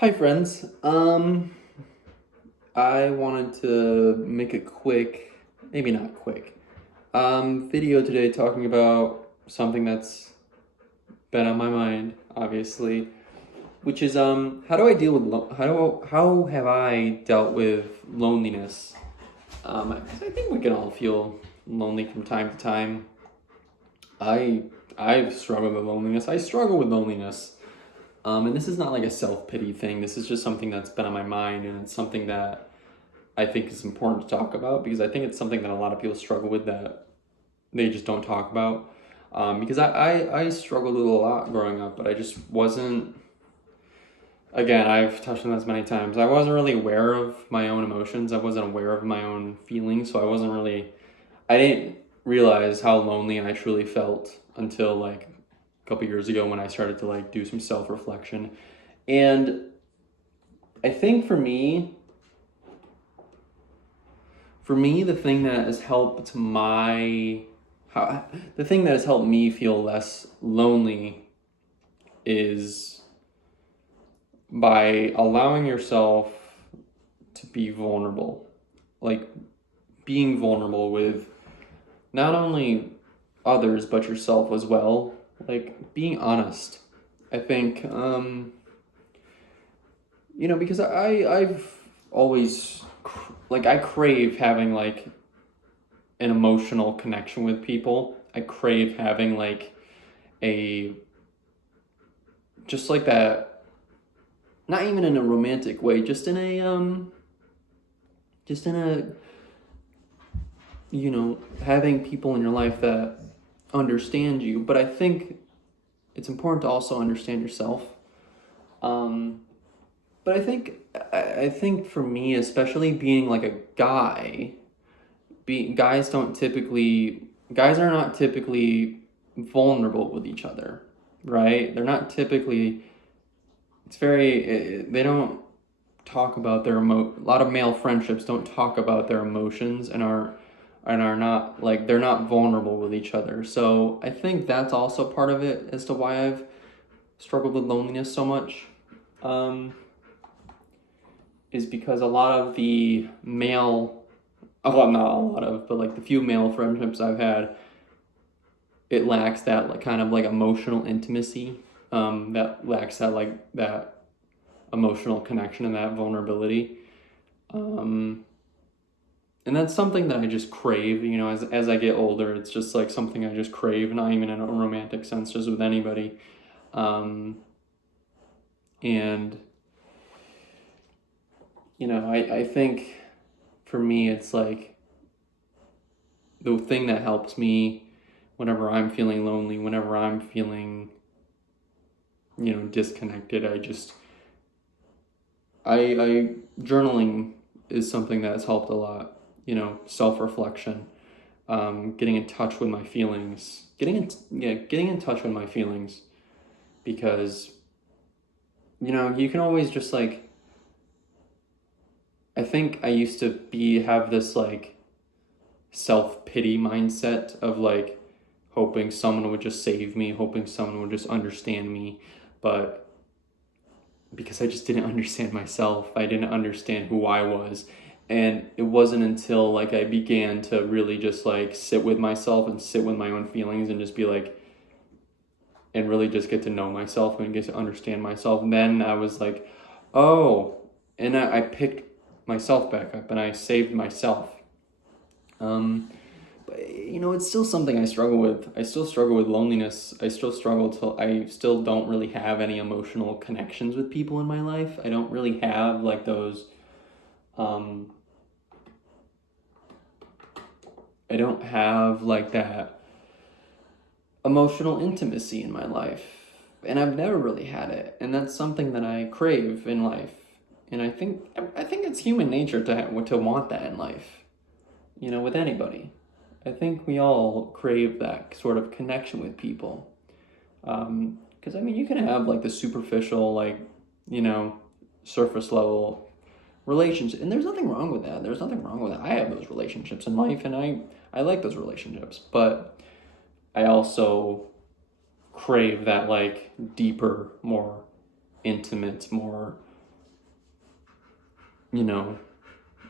Hi, friends. I wanted to make a quick, maybe not quick, video today talking about something that's been on my mind, obviously, which is how do I deal with how have I dealt with loneliness? 'Cause I think we can all feel lonely from time to time. I I've struggled with loneliness. I struggle with loneliness. And this is not like a self pity thing. This is just something that's been on my mind, and it's something that I think is important to talk about because I think it's something that a lot of people struggle with that they just don't talk about. Because I struggled with a lot growing up, but I just wasn't. Again, I've touched on this many times. I wasn't really aware of my own emotions. I wasn't aware of my own feelings, so I wasn't really. I didn't realize how lonely I truly felt until like a couple years ago when I started to like do some self reflection. And I think for me, the thing that has helped the thing that has helped me feel less lonely is by allowing yourself to be vulnerable. Like being vulnerable with not only others but yourself as well. Like being honest. I think because I've always like I crave having like an emotional connection with people. I crave having like a just like that, not even in a romantic way, just in a having people in your life that understand you. But I think it's important to also understand yourself. Um but I think for me, especially being like a guy, guys are not typically vulnerable with each other, right? They're not typically. It's very. They don't talk about a lot of male friendships don't talk about their emotions and are not like they're not vulnerable with each other. So I think that's also part of it as to why I've struggled with loneliness so much. Um, is because a lot of the male, well, not a lot of, but like the few male friendships I've had, it lacks that like kind of like emotional intimacy. That lacks that emotional connection and that vulnerability. Um, and that's something that I just crave. As I get older, it's just like something I just crave, not even in a romantic sense, just with anybody. Um, and I think for me, it's like the thing that helps me whenever I'm feeling lonely, whenever I'm feeling disconnected. I journaling is something that has helped a lot. Self reflection, getting in touch with my feelings, getting in touch with my feelings, because you can always just like. I think I used to be have this like self pity mindset of like hoping someone would just save me, hoping someone would just understand me, but because I just didn't understand myself. I didn't understand who I was. And it wasn't until like I began to really just like sit with myself and sit with my own feelings and just be like and really just get to know myself and get to understand myself. And then I was like, oh, and I picked myself back up and I saved myself. But it's still something I struggle with. I still struggle with loneliness. I still don't really have any emotional connections with people in my life. I don't really have like those. Um, I don't have like that emotional intimacy in my life, and I've never really had it. And that's something that I crave in life. And I think it's human nature to want that in life. With anybody. I think we all crave that sort of connection with people. Because you can have like the superficial, like, you know, surface level relationship, and there's nothing wrong with that. There's nothing wrong with that. I have those relationships in life, and I like those relationships, but I also crave that like deeper, more intimate, more. you know,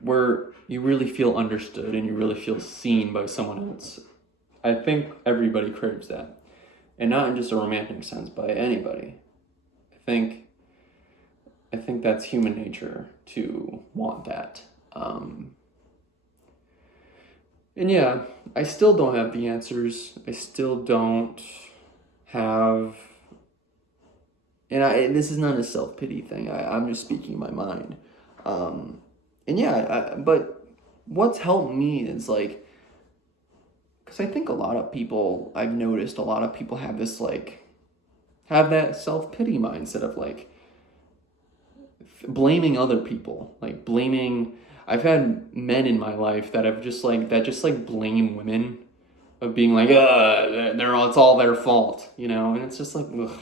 where you really feel understood and you really feel seen by someone else. I think everybody craves that. And not in just a romantic sense, by anybody. I think that's human nature to want that. And yeah, I still don't have the answers. I still don't have, and this is not a self-pity thing. I'm just speaking my mind. And yeah, but what's helped me is like, because I think a lot of people, I've noticed a lot of people have this like, have that self-pity mindset of like blaming other people, like blaming. I've had men in my life that have just like, blame women, of being like, it's all their fault, and it's just like, ugh.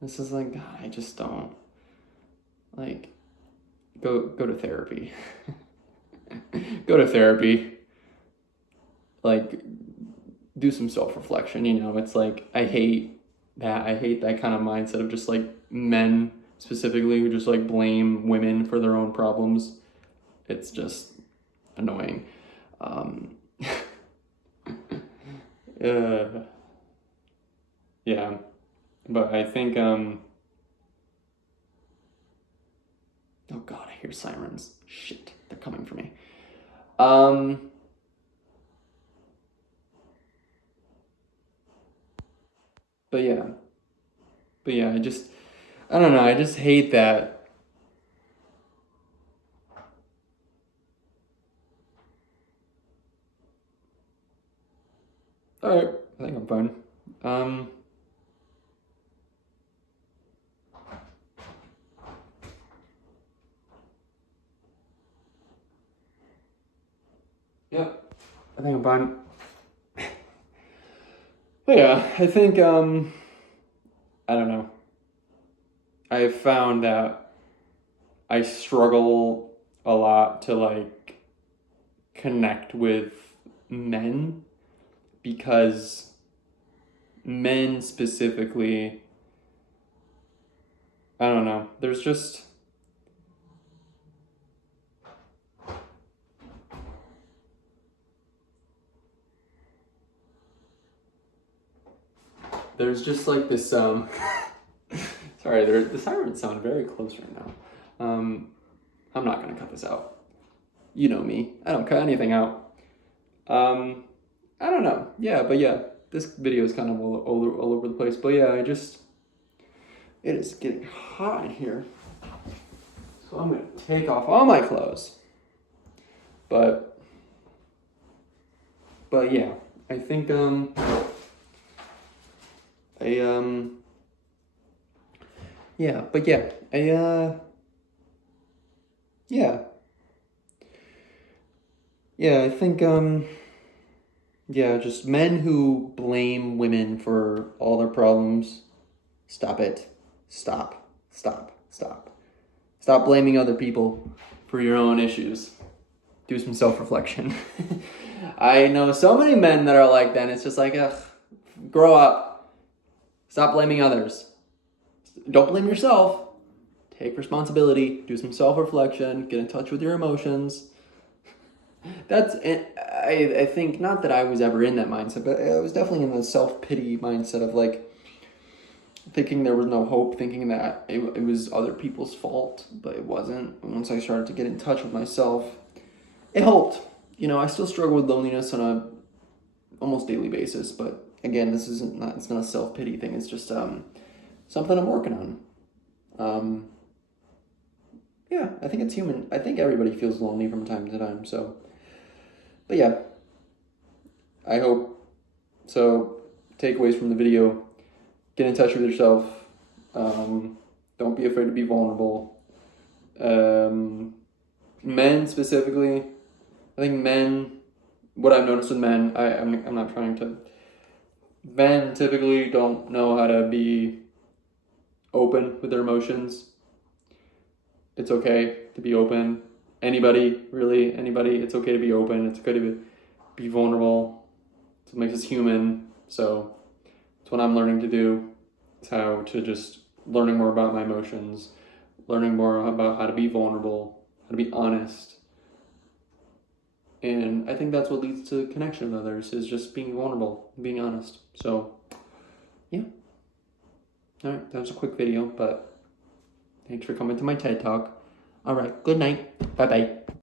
This is like, God, I just don't, like, go to therapy. Go to therapy. Like, do some self-reflection, it's like, I hate that kind of mindset of just like men specifically who just like blame women for their own problems. It's just annoying. Yeah, but I think, oh God, I hear sirens. Shit, they're coming for me. But yeah, I don't know, I just hate that. All right, I think I'm fine. Yeah, I think I'm fine. But yeah, I think, I don't know. I've found that I struggle a lot to like connect with men, because men specifically, I don't know, there's just like this sorry, the sirens sound very close right now. I'm not gonna cut this out. You know me, I don't cut anything out. I don't know. Yeah, but yeah, this video is kind of all over the place. But yeah, it is getting hot in here. So I'm gonna take off all my clothes. But yeah, I think yeah, but yeah, yeah, I think yeah, just men who blame women for all their problems. Stop it. Stop. Stop. Stop. Stop blaming other people for your own issues. Do some self-reflection. I know so many men that are like that, and it's just like, ugh, grow up. Stop blaming others. Don't blame yourself. Take responsibility. Do some self-reflection. Get in touch with your emotions. I think, not that I was ever in that mindset, but I was definitely in the self-pity mindset of like thinking there was no hope, thinking that it was other people's fault, but it wasn't. And once I started to get in touch with myself, it helped. I still struggle with loneliness on a almost daily basis, but again, it's not a self-pity thing. It's just something I'm working on. Yeah, I think it's human. I think everybody feels lonely from time to time, so. But yeah, I hope. So, takeaways from the video: get in touch with yourself. Don't be afraid to be vulnerable. Men specifically, I think men. What I've noticed with men, I'm not trying to. Men typically don't know how to be open with their emotions. It's okay to be open. Anybody, it's okay to be open. It's okay to be vulnerable. It's what makes us human. So it's what I'm learning to do. It's how to just learning more about my emotions, learning more about how to be vulnerable, how to be honest. And I think that's what leads to connection with others, is just being vulnerable, being honest. So, yeah. Alright, that was a quick video, but thanks for coming to my TED Talk. Alright, good night. Bye-bye.